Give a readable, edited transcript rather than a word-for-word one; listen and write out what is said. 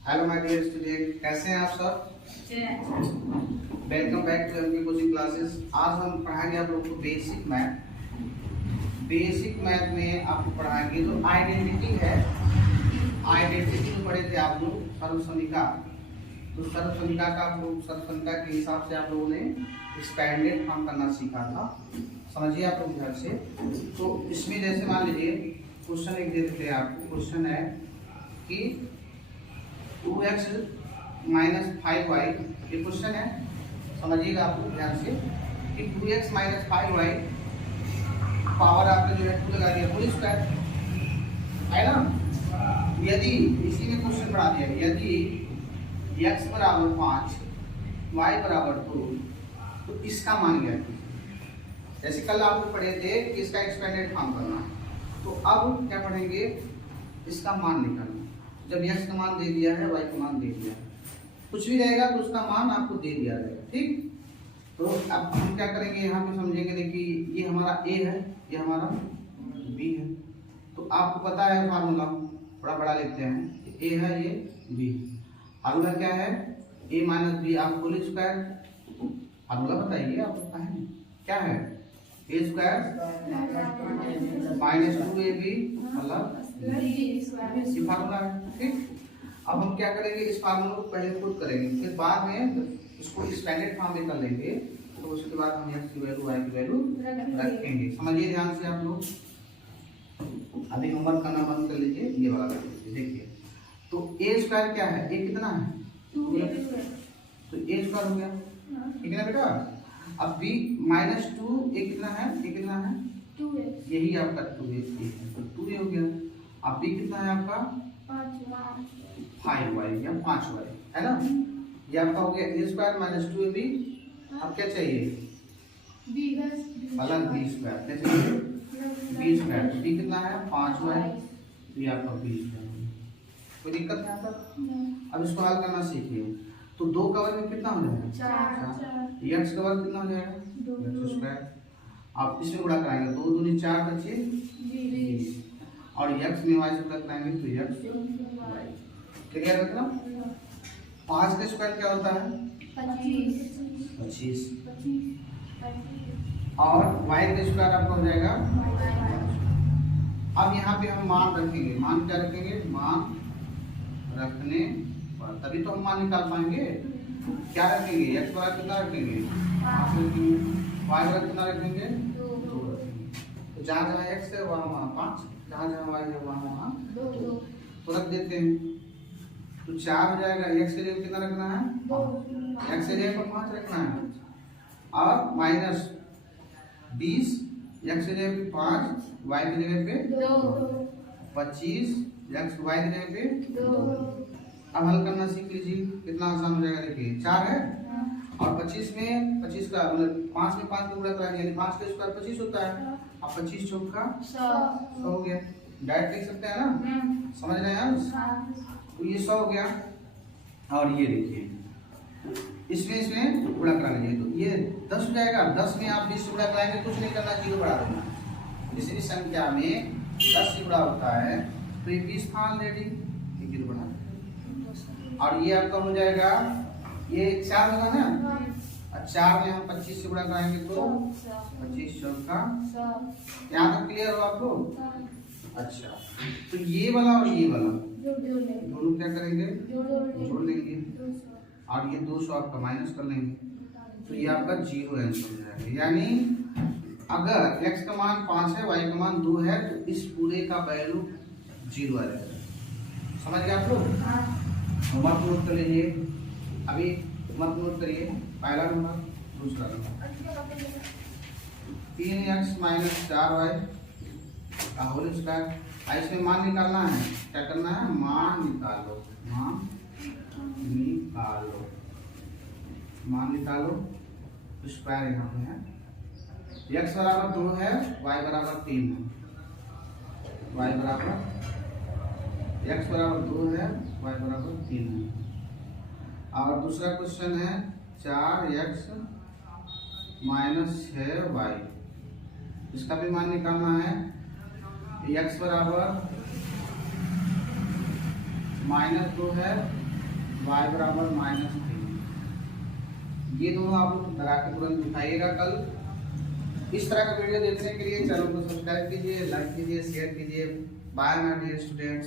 Hello my dear student, कैसे हैं आप सब? Welcome back to MP coaching classes. आज हम पढ़ाएंगे आप लोगों को बेसिक मैथ। बेसिक मैथ में आपको पढ़ाएंगे जो आइडेंटिटी है। आइडेंटिटी में पढ़े थे आप लोग सर्वसमीका। तो सर्वसमीका का आप लोग सर्वसमीका के हिसाब से आप लोगों ने एक्सपेंडेड फॉर्म करना सीखा था। समझिए आप लोग घर से। तो इसमें जैसे मान लीजिए क्वेश्चन एक दे देते हैं आपको। क्वेश्चन है कि 2x माइनस 5y, ये क्वेश्चन है, समझिएगा आप लोग ध्यान से कि 2x माइनस 5y पावर आपने जो है 2 लगा दिया, होल स्क्वायर है ना। यदि इसी में क्वेश्चन बढ़ा दिया, यदि x बराबर 5 y बराबर 2 तो इसका मान क्या है। जैसे कल आप लोग पढ़े थे कि इसका एक्सपेंडेड फॉर्म करना, तो अब क्या पढ़ेंगे, इसका मान निकालना। जब x का मान दे दिया है, y का मान दे दिया है, कुछ भी रहेगा तो उसका मान आपको दे दिया जाएगा। ठीक, तो अब हम क्या करेंगे, यहाँ पे समझेंगे। देखिए ये हमारा a है, ये हमारा b है। तो आपको पता है फार्मूला, थोड़ा बड़ा लिखते हैं। a है, ये b। फार्मूला क्या है, a माइनस बी आप होल स्क्वायर। फार्मूला बताइए आप पता है क्या है, a स्क्वायर माइनस 2ab मतलब ये फार्मूला है। ठीक, अब हम क्या करेंगे, इस फार्मूला को पहले खुद करेंगे, फिर बाद में इसको एक्सपेंडेड फॉर्म में कर लेंगे। तो उसके बाद हम x की वैल्यू y की वैल्यू रखेंगे। समझिए ध्यान से आप लोग। अभी होमवर्क करना बंद कर लीजिए, ये वाला कर लीजिए। देखिए तो a स्क्वायर क्या है, a कितना है 2, तो a स्क्वायर हो गया, ठीक है ना बेटा। अब b माइनस 2 a कितना है, a कितना है 2, यही आपका 2a है, तो 2a हो गया। अब b कितना है आपका 5y या 5y है ना। ये आपका हो गया a स्क्वायर माइनस 2ab। अब क्या चाहिए, अलग b स्क्वायर, क्या चाहिए b स्क्वायर। b कितना है 5y, तो ये आपका b स्क्वायर। कोई दिक्कत है यहाँ पर? अब इसको हल करना सीखिए। तो 2 का वर्ग में कितना हो जाएगा 4, x का वर्ग कितना हो जाएगा x स्क्वायर। आप इसमें गुणा कराएंगे, 2 दूनी 4 बचे 20, और x में y से गुणा कराएंगे तो x y। क्लियर है ना। 5 का स्क्वायर क्या होता है 25, और y का स्क्वायर आपका हो जाएगा। अब यहाँ पे हम मान रखेंगे। मान क्या रखेंगे, मान रखने पर तभी तो हम मान निकाल पाएंगे। क्या रखेंगे, x बराबर कितना रखेंगे 5 रखेंगे, y बराबर कितना रखेंगे 2 रखेंगे। तो जहाँ जहाँ x है वहाँ वहाँ 5, जहाँ जहाँ y है वहाँ वहाँ 2, तो रख देते हैं। तो 4 हो जाएगा। x के जगह कितना रखना है 2, x के जगह पर 5 रखना है, और माइनस 20 x के जगह पे 5, y की जगह पे 2, 25 x y की जगह पे 2। अब हल करना सीख लीजिए, कितना आसान हो जाएगा। देखिए 4 है और 25 में 25 का मतलब 5 में 5 का गुणा करा, यानी 5 का स्क्वायर 25 होता है। अब 25 चौका 100 हो गया। डायरेक्ट लिख सकते हैं ना, समझ रहे हैं आप। तो ये 100 हो गया, और ये देखिए इसमें गुणा करा लीजिए, तो ये 10 हो जाएगा। 10 में आप 20 से गुणा कराएंगे, कुछ नहीं करना, 0 बढ़ा देना। किसी भी संख्या में 10 से गुणा होता है तो ये 20 था ऑलरेडी, 0 बढ़ा, और ये आपका हो जाएगा, ये 4 होगा ना। और 4 में हम 25 से गुणा कराएंगे तो 25 चौका 100। यहाँ तक क्लियर हो आपको? अच्छा, तो ये वाला और ये वाला दोनों क्या करेंगे, जोड़ लेंगे, और ये 200 आपका माइनस कर लेंगे, तो ये आपका 0 आंसर हो जाएगा। यानी अगर x का मान 5 है, y का मान 2 है, तो इस पूरे का वैल्यू 0 आ जाएगा। समझ गए आप लोग? मत नोट कर लीजिए, अभी मत नोट करिए। पहला नंबर, दूसरा नंबर 3x माइनस 4y का होल स्क्वायर। इसमें मान निकालना है, क्या करना है, मान निकालो, मान निकालो, मान निकालो। स्क्वायर यहाँ पे है, x बराबर 2 है, y बराबर 3 है, y बराबर x बराबर 2 है, y बराबर 3 है। और दूसरा क्वेश्चन है 4x माइनस 6y, इसका भी मान निकालना है। x बराबर -2 है, y बराबर -3। ये दोनों आप लोग लगा के तुरंत दिखाइएगा कल। इस तरह का वीडियो देखने के लिए चैनल को सब्सक्राइब कीजिए, लाइक कीजिए, शेयर कीजिए। Bye my dear students.